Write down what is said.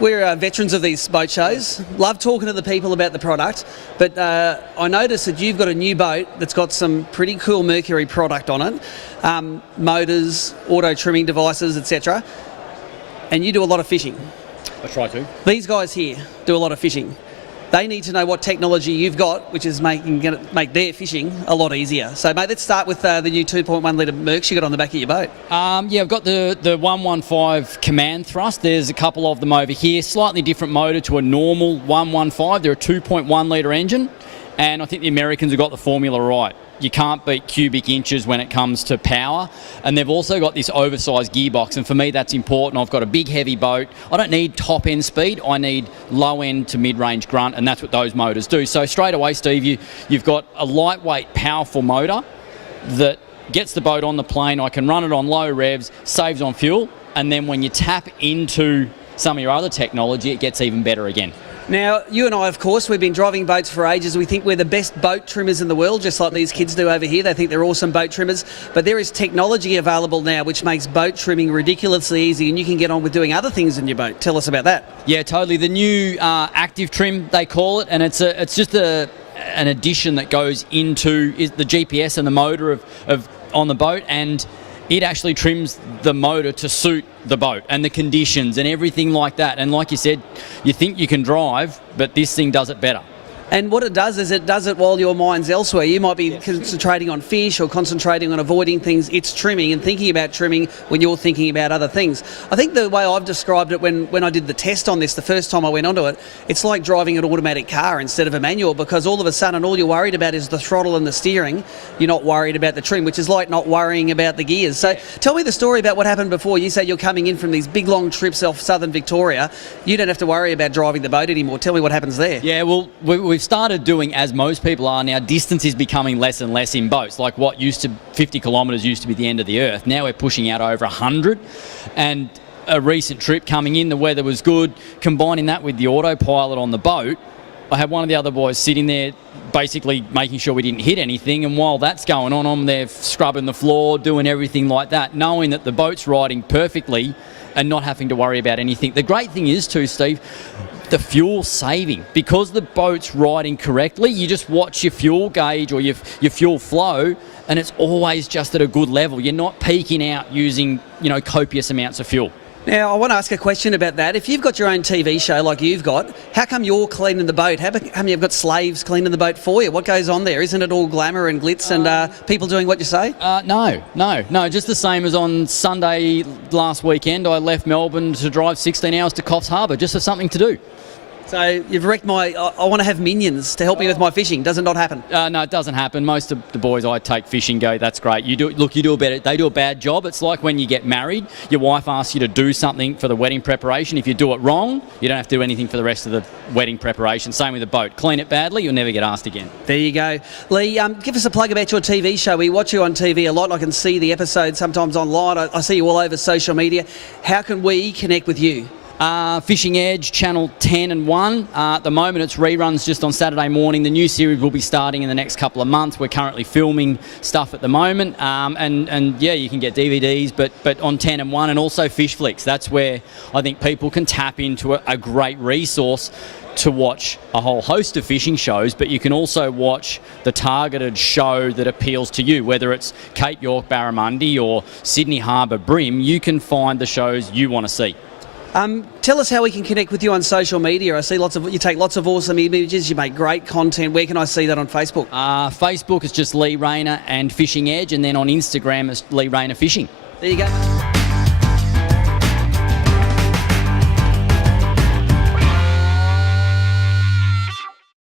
We're veterans of these boat shows. Love talking to the people about the product, but I noticed that you've got a new boat that's got some pretty cool Mercury product on it, motors, auto trimming devices, etc. And you do a lot of fishing. I try to. These guys here do a lot of fishing. They need to know what technology you've got, which is make their fishing a lot easier. So, mate, let's start with the new 2.1 litre Mercs you got on the back of your boat. Yeah, I've got the 115 command thrust. There's a couple of them over here. Slightly different motor to a normal 115. They're a 2.1 litre engine, and I think the Americans have got the formula right. You can't beat cubic inches when it comes to power. And they've also got this oversized gearbox, and for me that's important. I've got a big heavy boat. I don't need top end speed, I need low end to mid-range grunt, and that's what those motors do. So straight away, Steve, you've got a lightweight, powerful motor that gets the boat on the plane. I can run it on low revs, saves on fuel, and then when you tap into some of your other technology, it gets even better again. Now, you and I, of course, we've been driving boats for ages. We think we're the best boat trimmers in the world, just like these kids do over here. They think they're awesome boat trimmers. But there is technology available now which makes boat trimming ridiculously easy, and you can get on with doing other things in your boat. Tell us about that. Yeah, totally. The new active trim, they call it, and it's just an addition that goes into the GPS and the motor of on the boat, and it actually trims the motor to suit the boat and the conditions and everything like that. And like you said, you think you can drive, but this thing does it better. And what it does is it does it while your mind's elsewhere. You might be concentrating on fish or concentrating on avoiding things. It's trimming and thinking about trimming when you're thinking about other things. I think the way I've described it when I did the test on this the first time I went onto it, it's like driving an automatic car instead of a manual, because all of a sudden all you're worried about is the throttle and the steering. You're not worried about the trim, which is like not worrying about the gears. So tell me the story about what happened before. You said you're coming in from these big long trips off southern Victoria. You don't have to worry about driving the boat anymore. Tell me what happens there. Yeah, well, we've started doing, as most people are now, distance is becoming less and less in boats. Like what 50 kilometres used to be the end of the earth. Now we're pushing out over 100. And a recent trip coming in, the weather was good. Combining that with the autopilot on the boat, I had one of the other boys sitting there basically making sure we didn't hit anything, and while that's going on, I'm there scrubbing the floor, doing everything like that, knowing that the boat's riding perfectly and not having to worry about anything. The great thing is too, Steve, the fuel saving. Because the boat's riding correctly, you just watch your fuel gauge or your fuel flow, and it's always just at a good level. You're not peaking out using, copious amounts of fuel. Now, I want to ask a question about that. If you've got your own TV show like you've got, how come you're cleaning the boat? How come you've got slaves cleaning the boat for you? What goes on there? Isn't it all glamour and glitz and people doing what you say? No. Just the same as on Sunday last weekend, I left Melbourne to drive 16 hours to Coffs Harbour just for something to do. So you've wrecked I want to have minions to help me with my fishing. Does it not happen? No, it doesn't happen. Most of the boys I take fishing go, that's great. They do a bad job. It's like when you get married, your wife asks you to do something for the wedding preparation. If you do it wrong, you don't have to do anything for the rest of the wedding preparation. Same with the boat. Clean it badly, you'll never get asked again. There you go. Lee, give us a plug about your TV show. We watch you on TV a lot. I can see the episodes sometimes online. I see you all over social media. How can we connect with you? Fishing Edge, Channel 10 and 1. At the moment, it's reruns just on Saturday morning. The new series will be starting in the next couple of months. We're currently filming stuff at the moment. And yeah, you can get DVDs, but on 10 and 1, and also Fish Flicks. That's where I think people can tap into a great resource to watch a whole host of fishing shows, but you can also watch the targeted show that appeals to you, whether it's Cape York Barramundi or Sydney Harbour Bream. You can find the shows you want to see. Tell us how we can connect with you on social media. I see you take lots of awesome images, you make great content. Where can I see that on Facebook? Facebook is just Lee Rayner and Fishing Edge, and then on Instagram it's Lee Rayner Fishing. There you go.